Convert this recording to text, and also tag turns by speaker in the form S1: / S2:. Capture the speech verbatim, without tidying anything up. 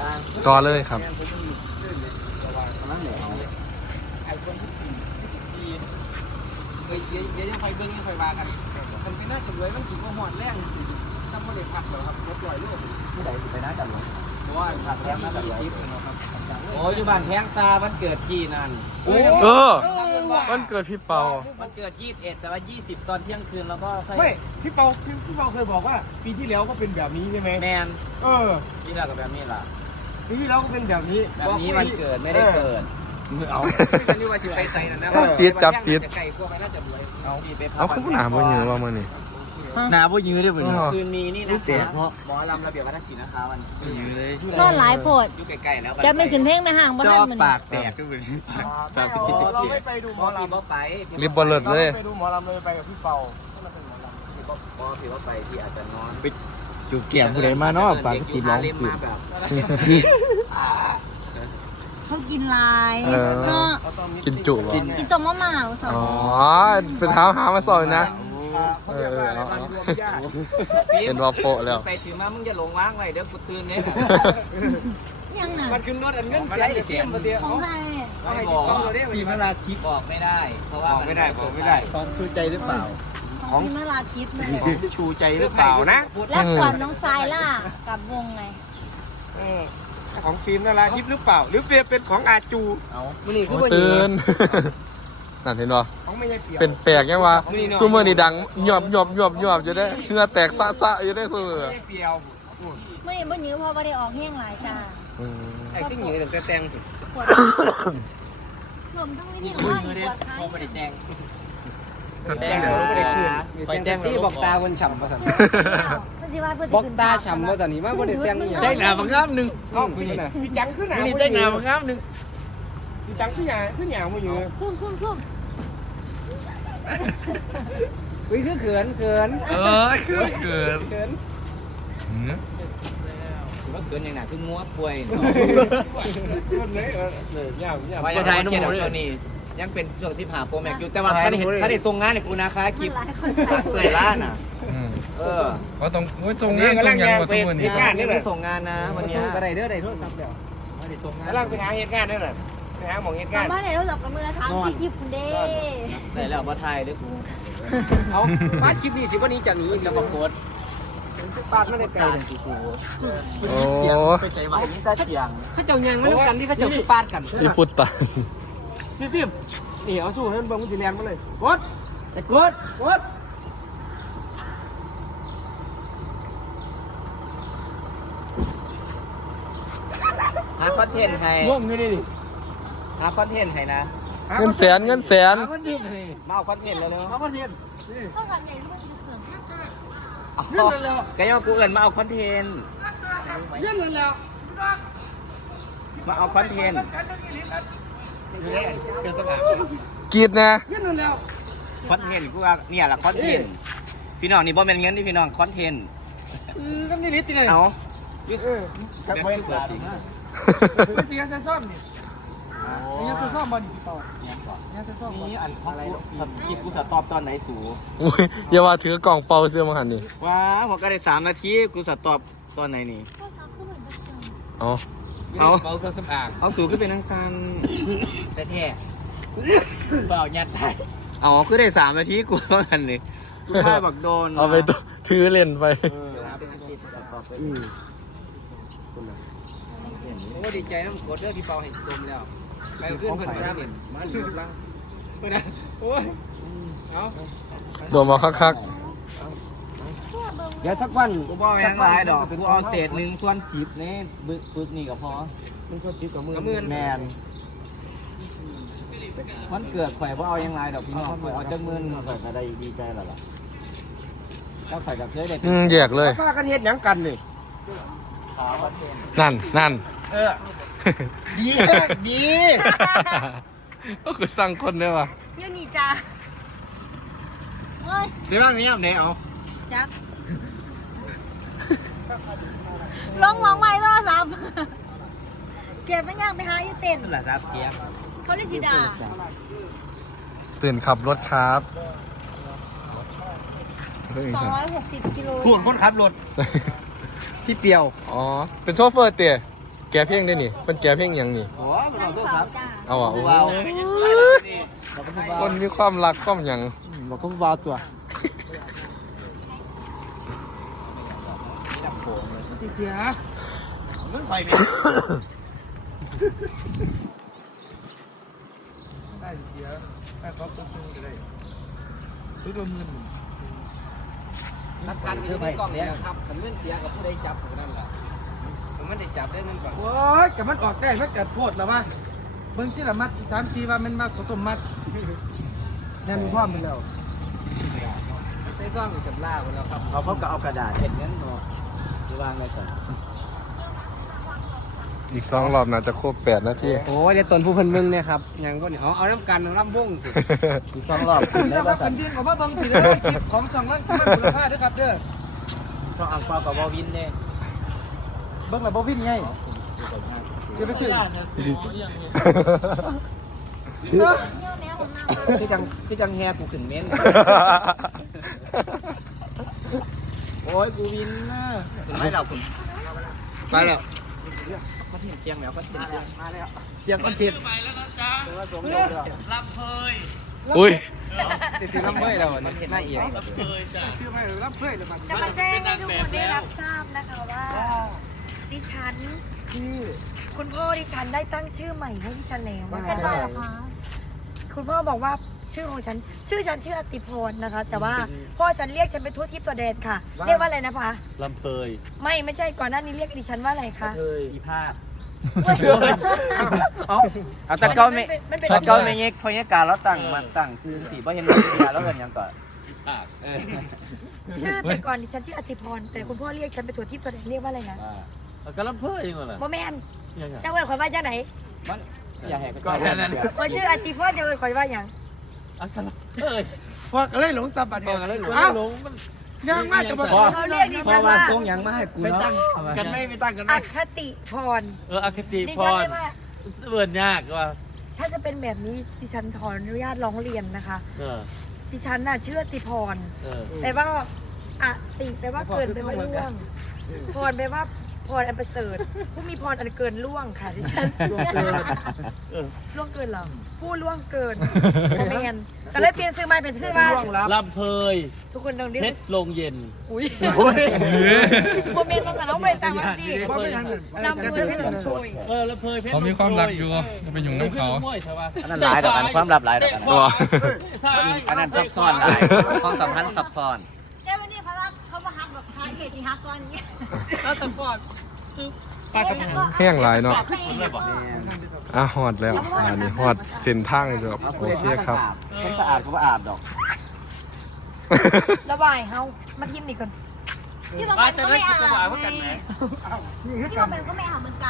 S1: จอเลยครับ
S2: ไอ้คนที่สี่ที่สี่เคยเชียร์เดี๋ยวยังไฟเบิ้งยังไฟมากันมันเป็นน่าจะรวยมันกินว่าหอดแรงซ้ำโมเลกุลผักเหรอครับรถลอยลูกผู้ใดไปน่าจะรวยเพราะว่าผักแท้น่าจะรวยครับโอ้ยอยู่บ้านแพงตาวันเกิดกี่นั่น
S1: เออวันเกิดพี่เปา
S2: วันเกิดยี่สิบเอ็ดแต่ว่ายี่สิบตอนเที่ยงคืนแล้วก็
S3: ไม่พี่เปาพี่เปาเคยบอกว่าปีที่แล้วก็เป็นแบบนี้ใช่ไหม
S2: แมน
S3: เออ
S2: ปีแล้วก็แบบนี้ล่ะ
S3: ปีที่แล้วก็เป็นแบบนี้
S2: แบบนี้วันเกิดไม่ได้เกิดเอาไม่รู้ว่าจะไปใส่นะ
S1: จีดจับจีด
S2: ไก่พวกมันน่าจะรวยเอาไป
S1: เอาขึ้นหนาบ่เยอะว่ามันนี่
S2: หนาบ่ยื้อได้บ่คืนนี้นี่นะเพราะหมอลำระเบียบวัฒนศิลป์นะคะวันยื้อเลย
S4: นอนหลายโพด
S2: อยู่ใกล้ๆแล้ว
S4: จะไม่ขึ้นเพลงไม่ห่างบ่ทันมัน
S2: ปากแตกก็เป็นปากเป็นชิ้นเป็นเกล็ด
S3: เราไม่ไปดูหมอลำ
S2: บ่ไป
S1: รีบบอลเลิศเลย
S3: ไปดูหมอลำเลยไปกับพี่เปา
S2: บ่ถือว่าไปที่อาจจะนอน
S3: ไปอยู่เกี่ยมผู้ใดมาเนาะปากก็ตีร้องตื่น
S4: เขากินลายเนาะ
S1: กินจุบ่
S4: กินต้มมะม่าวสอง
S1: อ๋อไปเท้าหามาสอนนะเออเป็นวอโปแล้ว
S2: ไปถือมามึงจะหลงว่างไว้เดี๋ยวกูตื่นเนี่ย
S4: ยังน่ะ
S2: มันขึ้นรถอันเงินเสียเสียมาเดียว
S4: ของใคร
S2: ไม่บอกทีมเวลาทิปออกไม่ได้เพราะว่า
S3: ไม่ได้ผมไม่ได้
S2: ของชูใจหรือเปล่า
S4: ของทีมเวลาทิปเลย
S3: ชูใจหรือเปล่านะ
S4: แล้วก่อนน้องทรายล่ะกับวงไง
S3: ของฟิล์มนาราทิพย์หรือเปล่าหรือเฟียเป็นของอาจู
S2: เอามื่อนี้คือ
S1: ว่าตื่นนั่นเห็นป่ะเป็นแปลกยังวะซูเมอร์นี่ดังหยอบหยอบหยอบหยอบอยู่ได้เนื้อแตกสะสะอยู่ได้ซูเมอร์
S4: เมื่อนี้เมื่อนี้พอไม่ได้ออกแห้งหลายจ้า
S2: ไอ้ที่หนีถึงจะแต่ง
S4: ปวดรวมทั้งนี้ปวดท้าย
S2: พอไม่ได้แต่ง
S3: จะแต่งเดี๋ยวไม่ได้คืน
S2: ไปแต่งที่บอกตาบนฉ่ำภาษา
S4: บอก
S2: ตาฉ่ำภาษาหนีมากบนเด็ดแต่งนี่
S3: แต่งหนาบางงามหนึ่งมีจังขึ้นหนา
S2: มีแต่งหนาบางงามหนึ่ง
S3: มีจังขึ้นหนาขึ้นหนามาอยู่
S4: คุ้มคุ้มคุ้ม
S2: อุ้ยคือเขินเขิน
S1: เออเขินเขิน
S2: เขินถือว่าเขินอย่างหนักคืองัวป่วย
S3: คนไหนเออเลยยาวยาว
S2: ว่าจะทายเขียนเอาช่วงนี้ยังเป็นช่วงที่ผ่าโปรแม็กอยู่แต่ว่าถ้าได้เห็นถ้าได้ทรงงานเนี่ยกูนะค้าคลิปเปิดร้านอ่ะเออ
S1: เขาต้องส่งงานส่งยังมาส่งวันนี้
S2: นี่ไม่ส่งงานนะวันนี้ก็ได้เด้อได้โทษครับเดี๋ยวไม่ได้ส่งงาน
S3: กำลังไปหาเหตุการณ์นั่นแหละไปหาหมองเหตุการณ์
S4: มาไหนเราหลับกับมือละสามที่คลิปเด้
S2: ได้แล้วมาไทยด้วยกูเอามาคลิปนี้สิวันนี้จะหนีอีกแล้วบอกโคตรปาดไม่ได้ไกลเลยกู
S1: โอ้
S2: ไปใส่ไหวนี่ตาเฉียงเขาเจ้ายังไม่รู้กันที่เขาเจ้าปาดกัน
S1: พี่พูดตา
S3: พี่พิมนี่เอาสู้ให้มันเบิ่งมันจะแรงมาเลยกด
S2: แต่กด
S3: กด
S2: หาคอนเทนต์ให้
S3: ง่วงนี่ดิ
S2: หาคอนเทนต์ให้นะ
S1: เงินแสนเงินแสน
S2: มาเอาคอนเทนต์เลยเนาะ
S3: มาคอนเทนต์
S4: ต้องการใหญ่ด้วย
S2: ก็ยังกูเอิญมาเอาคอนเทนต์
S3: เงินแล้ว
S2: มาเอาคอนเทนต์
S1: กีดนะ
S3: เงินแล้ว
S2: คอนเทนต์กูว่าเนี่ยแหละคอนเทนต์พี่น้องนี่บ่เป็นเงินที่พี่น้องคอนเทนต์
S3: อืมก็นี่ลิตรนี่
S2: เอา
S3: เออทักไว้เปิดเสียเสียซ่อมนี่นี่จะซ่อมมันต่อนี่จะซ่อม
S2: นี่อันอะไรคลิปกูสตอบตอนไหนสู
S1: อุ้ยอย่าว่าถือกล่องเปาเสื้อมาหันนี่
S2: ว้าผมก็ได้สามนาทีกูสตอบตอนไหนนี่
S1: เอา
S2: เอาเอาเครื่องสำอางเอาสูขึ้นเป็นนังซันแต่แท้เปล่ายัดไทยเอาคือได้สามนาทีกูว่ากันเลยกูได้บักโดน
S1: เอาไปถือเล่นไป
S2: ผมก็ดีใจนะผมกดเรื่องพี่เปาเห็นจมแล้วไปขึ้นเพื่อนไปรับเห็นมาหยุดลังเพื่อนนะโอ้ยเอา
S1: โดนมาคัก
S3: เดี๋ยวสักวัน
S2: กูบอกยังไงดอกกูเอาเศษหนึ่งส่วนสิบนี่บึกบึกนี่ก็พอ
S3: มันส่วนสิบกับมือ
S2: กับมือแมนมันเกิดข่อยว่าเอายังไงดอกพี่น้องข่อยเอาจังมือข่อยก็ได้ดีใจแล้วล่ะแล้วข่อยกับเคยได้
S1: อืมแยกเลย
S3: ป้ากันเฮ็ดหยังกันนี่
S1: นั่นนั่น
S3: เออดีดี
S1: ก็คือสั่งคนได้ป่ะ
S4: ยูนี่จ้าเฮ้ย
S2: เดี๋ยวนี้เอาไหนเอา
S4: จักลงมองไว้ล่อซับเก็บไม่ยากไปหาอยู่เต็น
S2: หล่ะซับเสีย
S4: เขาลิสิดา
S1: ตื่นขับรถครับ
S4: สองร้อยหกสิบกิโล
S2: ถ่วงคนขับรถพี่เปียว
S1: อ๋อเป็นโชเฟอร์เตี๋ยแกเพลงได้นี่เป็นแกเพลงหยังนี่
S2: โอ้มัน
S4: นั่
S2: เอา
S4: ง
S2: ตัว
S4: เฝ้า
S2: ครับ
S4: จ้า
S1: เอาอ่ะโอ้
S2: เบา
S1: คนมีความรักความหยัง
S3: บอกก็เบาตัวที่เสียมึงคอยได้เสียได้เขาตุ้งก็ได้ตุ้งตัวมือ
S2: นักการที่ในกล้องเนี่ยครับขันเงื่อนเสียกับผู้ใดจับกันนั่นแหละผมไม่ได้จับได้นั่นก่อน
S3: โอ้ยกับมันออกได้มันเกิดโทษแล้ววะเบิ่งที่ละมัดสามสี่ว่ามันมาสมมัดแน่นพร้อมไปแล้ว
S2: ใส่ซ่องอยู่กับล่าไปแล้วครับ
S3: เขาเขาก็เอากระดาษเห็นงั้นเนาะจะวางอะไรก่อน
S1: อีกสองรอบน่าจะครบแปดนาที
S2: โอ้ยเดี๋ยวตนผู้พันมึงเนี่ยครับยังก็เนี่ยเอาเอาน้ำกันน้ำวงสิ
S3: อีกสองรอบคุณแล้วว่ากันดินของว่าบางทีเลยคลิปของสองล้านสมัยมูลค่าด้วยครับเด้อ
S2: ต้องอ่างเปล่ากับบอวินเนี่ย
S3: เบิ่งแล้วบ่วินไงจะไปซื้อ
S4: เนี่ยแนวของน้ำ
S2: ที่จังที่จังแฮกูขึ้นเม้นโอ้ยกูวินนะถึงไม่เราคุณไปแล้วมาที่เชียงแล้วก็เชียงมาแล้วเชียงก็เชียงไปแล้วนะจ๊ะถือว่าสมยศแล้วลำเพย
S1: อุ้ย
S2: ติดซื้อลำเพยแล้วมันน่าเอียง
S3: ซื้อมาเลยรับเพื่อนเลยมัน
S4: จะมาแจ้งให้ทุกคนได้รับทราบนะคะว่าดิฉัน
S3: ที่
S4: คุณพ่อดิฉันได้ตั้งชื่อใหม่ให้ดิฉันแล้วนะคะว่าเหรอคะคุณพ่อบอกว่าชื่อของฉัน ชื่อฉันชื่ออติพรนะคะ แต่ว่าพ่อฉันเรียกฉันเป็นทั่วทิพย์ตัวแดนค่ะ เรียกว่าอะไรนะพะ
S3: ลำเปย
S4: ไม่ไม่ใช่ก่อนหน้านี้เรียกดิฉันว่าอะไรคะ
S3: เคย
S2: อีภาพ
S3: เอา
S2: เอาแต่เก้าไม่
S4: มันเป็น
S2: แต่เก้าไม่เงี้ยพอยการแล้วตั้งมาตั้งซื้อสีเพราะเห็นวิทยาแล้วกันยังก่อน
S4: ชื่อแต่ก่อนดิฉันชื่ออติพรแต่คุณพ่อเรียกฉันเป็นทั่วทิพย์ตัวแดนเรียกว่าอะไรนะ
S3: กระลำเปยยังไงล่ะ
S4: โมแมนเจ้าเอิญข่อยว่าจ้าไหน
S2: มันอย่าแหก
S3: ก็แค่นั้น
S4: ข่อยชื่ออติพรเจ้าเอิญข่อยว่าอย่าง
S3: พวกเลยหลงสับบัด
S2: บอกกันเลยหลง
S3: อ้าวยังมากกับพ่อ
S4: เขาเรียกดิฉันว่า
S2: ทรงยังไม่ให้กู
S3: ไป
S2: เนาะ
S3: ตั้งกันไม่ไปตั้งกัน
S4: อ
S3: ไม่
S4: คติพร
S5: เอออคติ
S4: ดิ
S5: พ
S4: ฉัน
S5: ร
S4: เรียกว่า
S5: เบื่อยากว่า
S4: ถ้าจะเป็นแบบนี้ดิฉันขออนุญาตร้องเรียนนะคะ
S5: เออ
S4: ดิฉันน่ะชื่ออติพร
S5: เออ
S4: แปลว่าอติแปลว่าเกินแปลว่าล่วงพรแปลว่าพรอันประเสริฐผู้มีพรอันเกินล่วงค่ะดิฉันล่วงเกินเหรอผู้ล่วงเกินโมเมนก็เลยเปลี่ยนซื้อใหม่เป็นซื้อว่า
S5: ลำเพย
S4: ทุกคนต้องเรียก
S5: เพชรลงเย็น
S4: อุ้ยโมเมนต์ต้องมาน้องไปตามมาสิลำเพลินให้ลำช่วย
S5: เออลำเพยเพชร
S1: เขามีความรักอยู่จะไปยุ่งน้ำเขา
S5: ใช่ปะ
S2: อันนั้นหลายดอกอันความลับหลายดอกอัน
S1: ตัว
S2: อันนั้นซับซ้อนหลายความสัมพันธ์ซับซ้อน
S4: แก้วันนี้เพราะว่าเขามาฮักแบบค้าเกียรติฮักก่อนอย่างเงี้ย
S5: แล้วแต่ก่อน
S1: แห้งหลายเนาะอ่ะฮอดแล้วอันนี้ฮอดเส้นทางจบโอเคครับ
S2: มันสะอาดก็ว่าอาบดอก
S4: ระบายเฮามาทิมนี่ก่อนพี่บาง
S5: บ้า
S4: คน น
S5: จะ
S4: ก็
S5: ได้
S4: ไม่
S5: กิน
S4: อา
S5: กระบะ
S4: บ
S5: เหมือนกันไหม
S4: พี่บางคนก็ไม่อาบเหมือนกัน